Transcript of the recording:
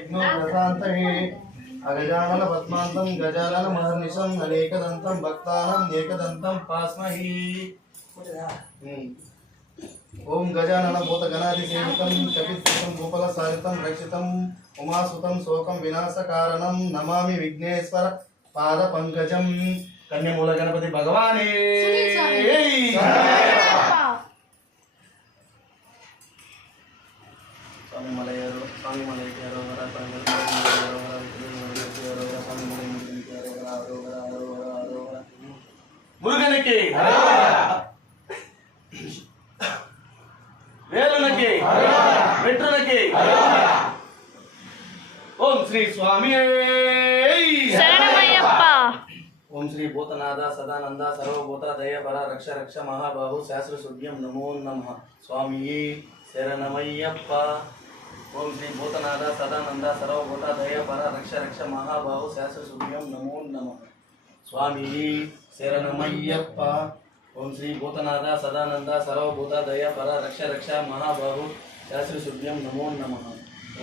विघ्नो प्रशान्तये अगजानन पद्मान्तं गजानन महर्निशं अनेकदन्तं भक्तानां एकदन्तं पास्महि। ओम गजानन भूत गणाधिसेवितं कपित्सुतं गोपालसारितं रक्षितं उमासुतं शोकं विनाशकारणं नमामि विघ्नेश्वर पाद पंकजं। कन्यामूल गणपति भगवाने स्वामी मलयरो स्वामी मलयरो मुरुगनकी वेलनकी मेट्रनकी ओम श्री स्वामी शरणमय्यप्पा। ओम श्री भूतनाथ सदानंद सर्वभूत दयापर रक्ष रक्ष महाबाहु शास्त्र शुभ्यम नमो नमः स्वामी शरणमय्यप्पा। ओम श्री भूतनाथ सदानंद सर्वभूत दयापर रक्ष रक्ष महाबाहु शास्त्र शुभ्यम नमो नमः स्वामी शरणमय्यप्पा। ओम श्री भूतनाथ सदानंद सर्वभूत दयापर रक्ष रक्ष महाबाहु शास्त्र शुभ्यम नमो नमः।